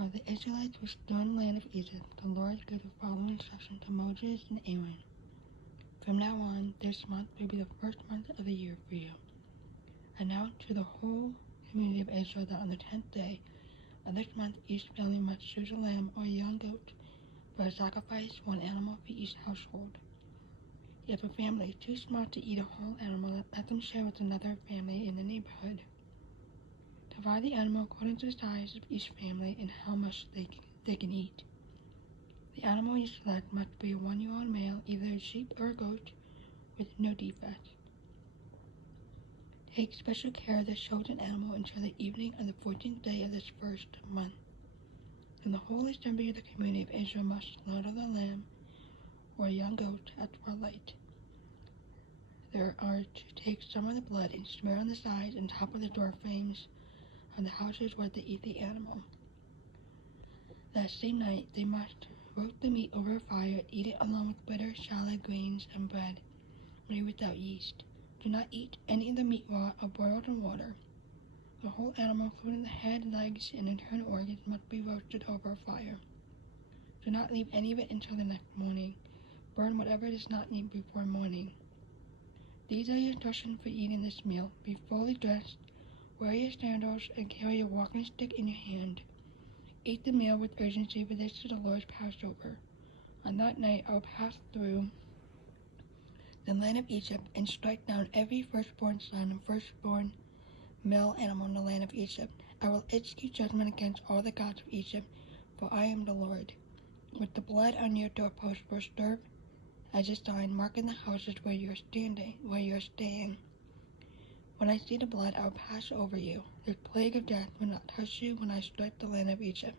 While the Israelites were still in the land of Egypt, the Lord gave the following instruction to Moses and Aaron. From now on, this month will be the first month of the year for you. Announce to the whole community of Israel that on the 10th day of this month, each family must choose a lamb or a young goat for a sacrifice, one animal for each household. If a family is too small to eat a whole animal, let them share with another family in the neighborhood. Divide the animal according to the size of each family and how much they can eat. The animal you select must be a 1-year-old male, either a sheep or a goat, with no defects. Take special care of the chosen animal until the evening of the 14th day of this first month. And the whole assembly of the community of Israel must slaughter the lamb or a young goat at twilight. They are to take some of the blood and smear on the sides and top of the door frames of the houses where they eat the animal. That same night they must roast the meat over a fire, eat it along with bitter salad, grains, and bread made without yeast. Do not eat any of the meat raw or boiled in water. The whole animal, including the head, legs, and internal organs, must be roasted over a fire. Do not leave any of it until the next morning. Burn whatever does not need before morning. These are your instructions for eating this meal. Be fully dressed, wear your sandals, and carry your walking stick in your hand. Eat the meal with urgency, for this is the Lord's Passover. On that night I will pass through the land of Egypt and strike down every firstborn son and firstborn male animal in the land of Egypt. I will execute judgment against all the gods of Egypt, for I am the Lord. With the blood on your doorpost will serve as a sign, marking the houses where you are staying. When I see the blood, I will pass over you. The plague of death will not touch you when I strike the land of Egypt.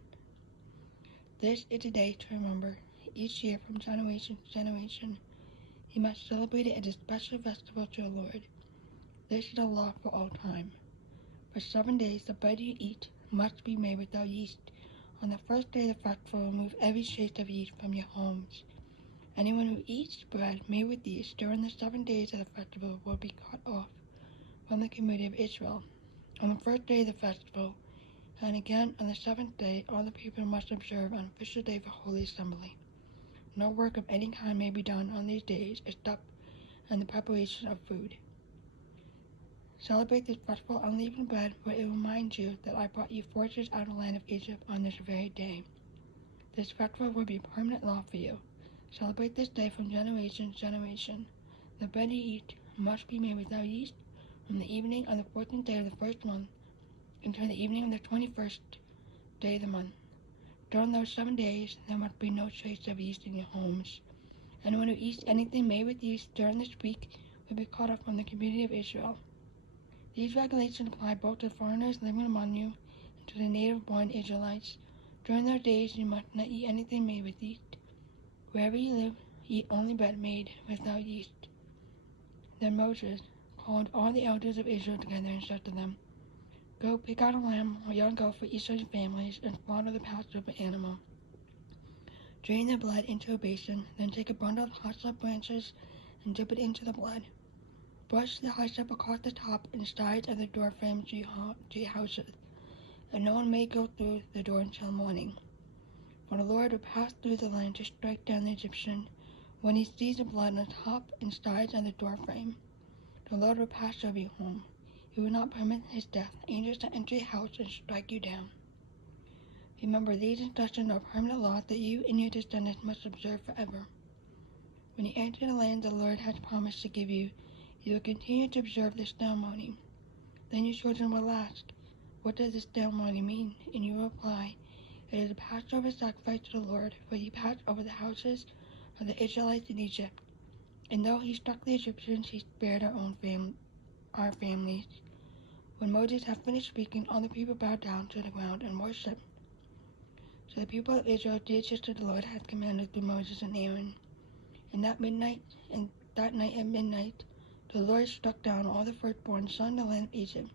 This is a day to remember. Each year, from generation to generation, you must celebrate it as a special festival to the Lord. This is a law for all time. For 7 days, the bread you eat must be made without yeast. On the first day of the festival, remove every trace of yeast from your homes. Anyone who eats bread made with yeast during the 7 days of the festival will be cut off from the community of Israel. On the first day of the festival, and again on the 7th day, all the people must observe an official day for Holy Assembly. No work of any kind may be done on these days except in the preparation of food. Celebrate this festival of unleavened bread, for it reminds you that I brought you forces out of the land of Egypt on this very day. This festival will be a permanent law for you. Celebrate this day from generation to generation. The bread you eat must be made without yeast from the evening of the 14th day of the first month until the evening of the 21st day of the month. During those 7 days, there must be no trace of yeast in your homes. Anyone who eats anything made with yeast during this week will be cut off from the community of Israel. These regulations apply both to foreigners living among you and to the native-born Israelites. During those days, you must not eat anything made with yeast. Wherever you live, eat only bread made without yeast. Then Moses called all the elders of Israel together and said to them, Go pick out a lamb or young goat for each of your families and slaughter the Passover animal. Drain the blood into a basin, then take a bundle of hyssop branches and dip it into the blood. Brush the hyssop across the top and sides of the door frames to your houses, and no one may go through the door until morning. For the Lord will pass through the land to strike down the Egyptian. When he sees the blood on the top and sides of the door frame, the Lord will pass over your home. He will not permit his death angels to enter your house and strike you down. Remember, these instructions are a permanent law that you and your descendants must observe forever. When you enter the land the Lord has promised to give you, you will continue to observe this ceremony. Then your children will ask, What does this ceremony mean? And you will reply, It is a Passover sacrifice to the Lord, for he passed over the houses of the Israelites in Egypt. And though he struck the Egyptians, he spared our families. When Moses had finished speaking, all the people bowed down to the ground and worshipped. So the people of Israel did just as the Lord had commanded through Moses and Aaron. And that night at midnight, the Lord struck down all the firstborn sons of the land of Egypt,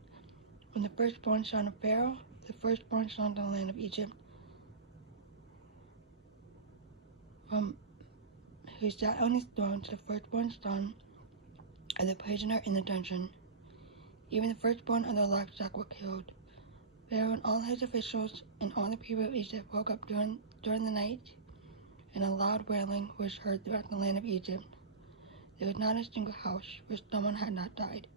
from the firstborn son of Pharaoh, the firstborn son of the land of Egypt, from who sat on his throne, to the firstborn son of the prisoner in the dungeon. Even the firstborn of the livestock were killed. Pharaoh and all his officials and all the people of Egypt woke up during the night, and a loud wailing was heard throughout the land of Egypt. There was not a single house where someone had not died.